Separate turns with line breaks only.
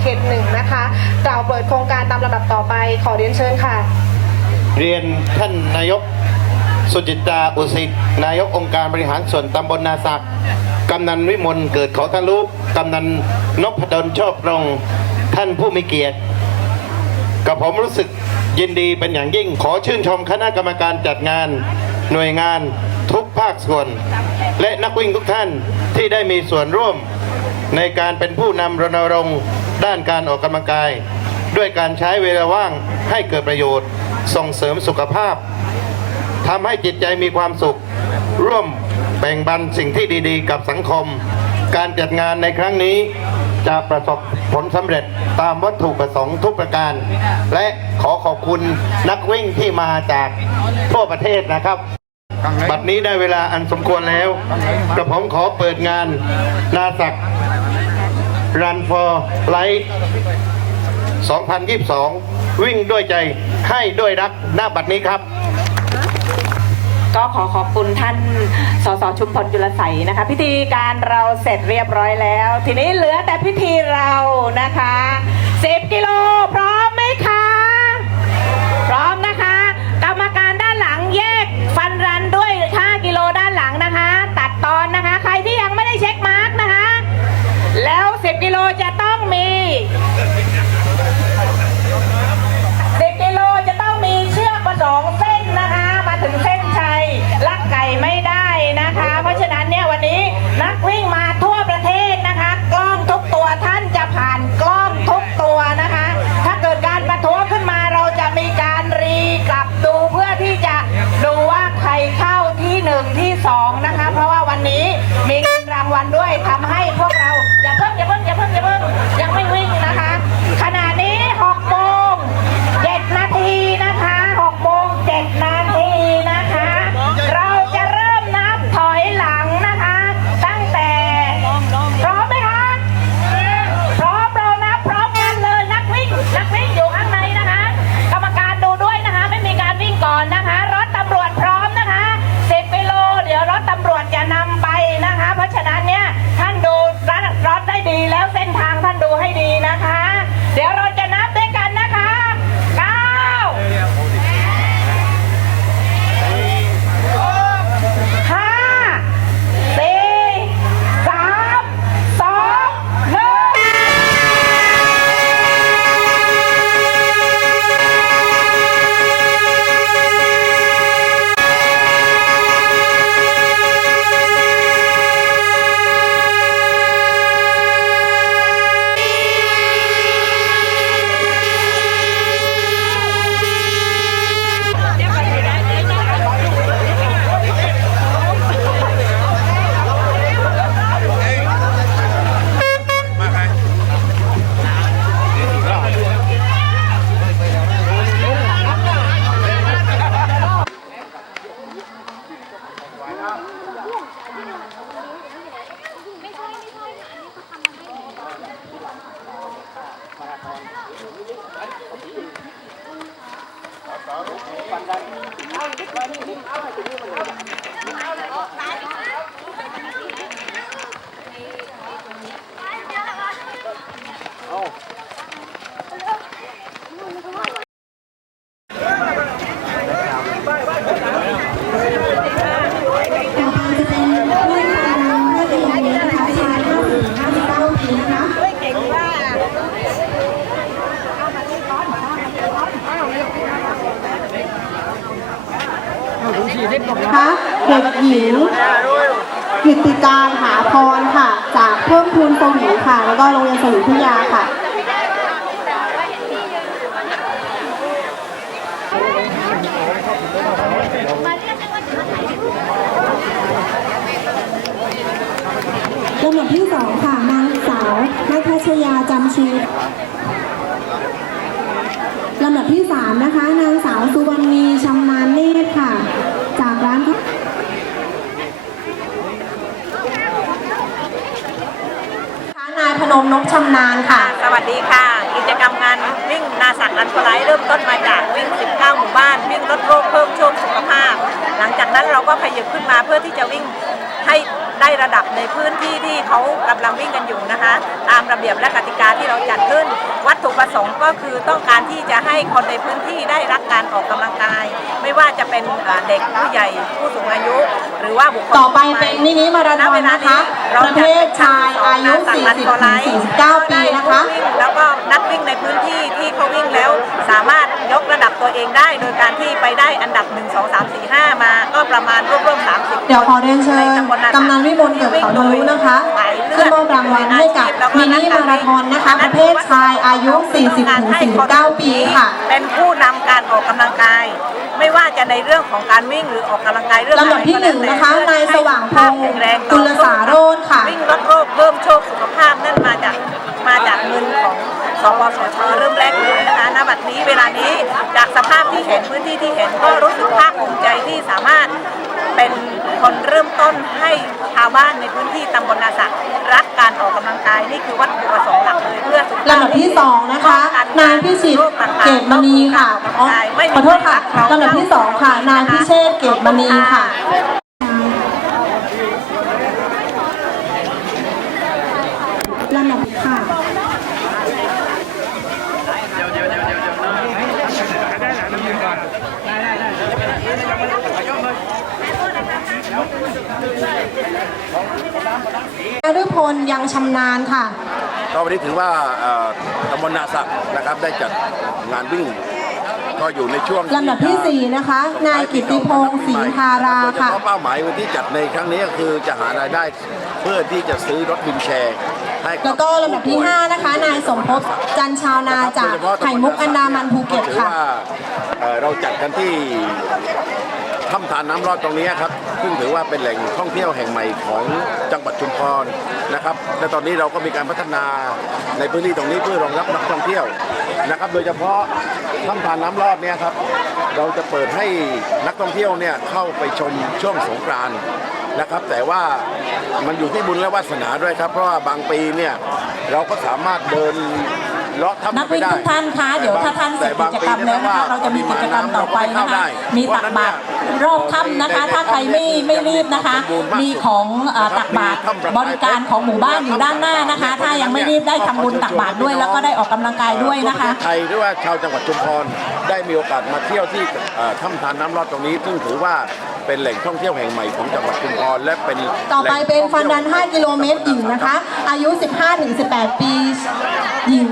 เขตหนึ่งนะคะกล่าวเปิดโครงการตามลำดับต่อไปขอเรียนเชิญค่ะ
เรียนท่านนายกสุจิตาอุสิตนายกองค์การบริหารส่วนตำบลนาศักกำนันวิมลเกิดขอทะลุกำนันนพดลชอบรงท่านผู้มีเกียรติกับผมรู้สึกยินดีเป็นอย่างยิ่งขอชื่นชมคณะกรรมการจัดงาน หน่วยงานทุกภาคส่วน และนักวิ่งทุกท่านที่ได้มีส่วนร่วมในการเป็นผู้นำรณรงค์ ด้านการออกกำลังกาย ด้วยการใช้เวลาว่างให้เกิดประโยชน์ ส่งเสริมสุขภาพทำให้จิตใจมีความสุข ร่วมแบ่งปันสิ่งที่ดีๆ กับสังคม การจัดงานในครั้งนี้จะประสบผลสำเร็จตามวัตถุประสงค์ทุกประการ และขอขอบคุณนักวิ่งที่มาจากทั่วประเทศนะครับบัดนี้ได้เวลาอันสมควรแล้วกระผมขอเปิดงานนาศัก Run for Life 2022 วิ่งด้วยใจให้ด้วยรักหน้าบัดนี้ครับ
ก็ขอขอบคุณท่านสสชุมพลจุลใสยนะคะ พิธีการเราเสร็จเรียบร้อยแล้ว ทีนี้เหลือแต่พิธีเรานะคะ 10 กิโลพร้อม หมิงกิติการหาพรค่ะ จากเพิ่มพูนสวีค่ะ
แล้วก็โรงเรียนสวีพิยาค่ะลำดับที่สองค่ะ นางสาวนัทชยาจำชีลำดับที่สามนะคะ นางสาวสุวรรณีชำนาญเนตรค่ะ จากร้านข้าวนายพน มนกชำนาญค่ะ
สวัสดีค่ะ กิจกรรมงานวิ่งนาสักอันตรายเริ่มต้นมาจากวิ่ง 19 หมู่บ้าน วิ่งลดโรคเพิ่มโชคสุขภาพ หลังจากนั้นเราก็ขยับขึ้นมาเพื่อที่จะวิ่งให้ได้ระดับในพื้นที่ที่เขากำลังวิ่งกันอยู่นะคะ ตามระเบียบและกติกาที่เราจัดขึ้น วัตถุประสงค์ก็คือต้องการที่จะให้คนในพื้นที่ได้รักการออกกำลังกาย ไม่ว่าจะเป็นเด็กผู้ใหญ่ผู้สูงอายุ รือว่าบุคคล
ต่อไปเป็นมินิมาราธอนนะคะ ประเภทชายอายุ 40-49 ปีนะคะ
แล้วก็นักวิ่งในพื้นที่ที่เขาวิ่งแล้วสามารถยกระดับตัวเองได้ โดยการที่ไปได้อันดับ 1 2 3 4 5 มาก็ประมาณร่วมๆ30
เดี๋ยวขอเรียนเชิญกำนันวิมลเกิดเขารู้นะคะ มินิมาราธอนนะคะ ประเภทชายอายุ 40-49 ปีค่ะ
เป็นผู้นำการออกกำลังกาย ไม่ว่าจะในเรื่องของการวิ่งหรือออกกำลังกายเรื่อง
ลำดับที่หนึ่งนะคะนายสว่างพงษ์กุลสาโรจน์ค่ะ
วิ่งลดโรคเพิ่มโชคสุขภาพนั่นมาจากมาจากเงินของสปสชเริ่มแรกเลยนะคะณบัดนี้เวลานี้จากสภาพที่เห็นพื้นที่ที่เห็นก็รู้สึกภาคภูมิใจที่สามารถเป็นคนเริ่มต้นให้ชาวบ้านในพื้นที่ตำบลนาสักรักการออกกำลังกายนี่คือวัตถุประสงค์หลักเลยเพื่อสุขภาพ
ลำดับที่สองนะคะนายพิชิตเกตมณีค่ะอ๋อขอโทษค่ะลำดับที่สองค่ะ นายพิเชษเกตมณีค่ะลำดับค่ะ นฤพลยังชำนาญค่ะ
ก็วันนี้ถือว่าเอ่อตำบลนาศักนะครับได้จัดงานวิ่งก็อยู่ในช่วง
ลำดับที่ 4 นะคะ นายกิตติพงศ์ศรีธารา
โดยเฉ
ค่ะ
พาะเป้าหมายวันที่จัดในครั้งนี้ก็คือจะหารายได้เพื่อที่จะซื้อรถวินแชร์ให้บ
แล้วก็ลำดับที่ 5 นะคะ นายสมภพจันชาวนาจากไข่มุกอันดามันภูเก็ต
ถือ
ค่ะ
ว่าเอ่อเราจัดกันที่ ถ้ำทานน้ำรอดตรงนี้ครับซึ่งถือว่าเป็นแหล่งท่องเที่ยวแห่งใหม่ของจังหวัดชุมพรนะครับ และตอนนี้เราก็มีการพัฒนาในพื้นที่ตรงนี้เพื่อรองรับนักท่องเที่ยวนะครับ โดยเฉพาะถ้ำทานน้ำรอดเนี่ยครับ เราจะเปิดให้นักท่องเที่ยวเนี่ยเข้าไปชมช่วงสงกรานต์นะครับ แต่ว่ามันอยู่ที่บุญและวาสนาด้วยครับ เพราะว่าบางปีเนี่ยเราก็สามารถเดิน เลาะถ้ำ
นัก
ไป
วิ่ง
ได้
ทุกท่านคะเดี๋ยวถ้าท่านเสร็จกิจกรรมแล้วนะคะเราจะมีกิจกรรมต่อไปนะคะมีตักบาตรรอบถ้ำนะคะ ถ้าใครไม่ไม่รีบนะคะ มีของเอ่อตักบาตรบริการของหมู่บ้านอยู่ด้านหน้านะคะ ถ้ายังไม่รีบได้ทำบุญตักบาตรด้วย แล้วก็ได้ออกกำลังกายด้วยนะคะ
ไทยหรือว่าชาวจังหวัดชุมพรได้มีโอกาสมาเที่ยวที่เอ่อถ้ำทานน้ำรอดตรงนี้ ซึ่งถือว่าเป็นแหล่งท่องเที่ยวแห่งใหม่ของจังหวัดชุมพรและเป็น
ต่อไปเป็นฟันดัน
แหล่งท่องที่ยว
5กิโลเมตรหญิงนะคะ อายุ 15-18 ปีหญิง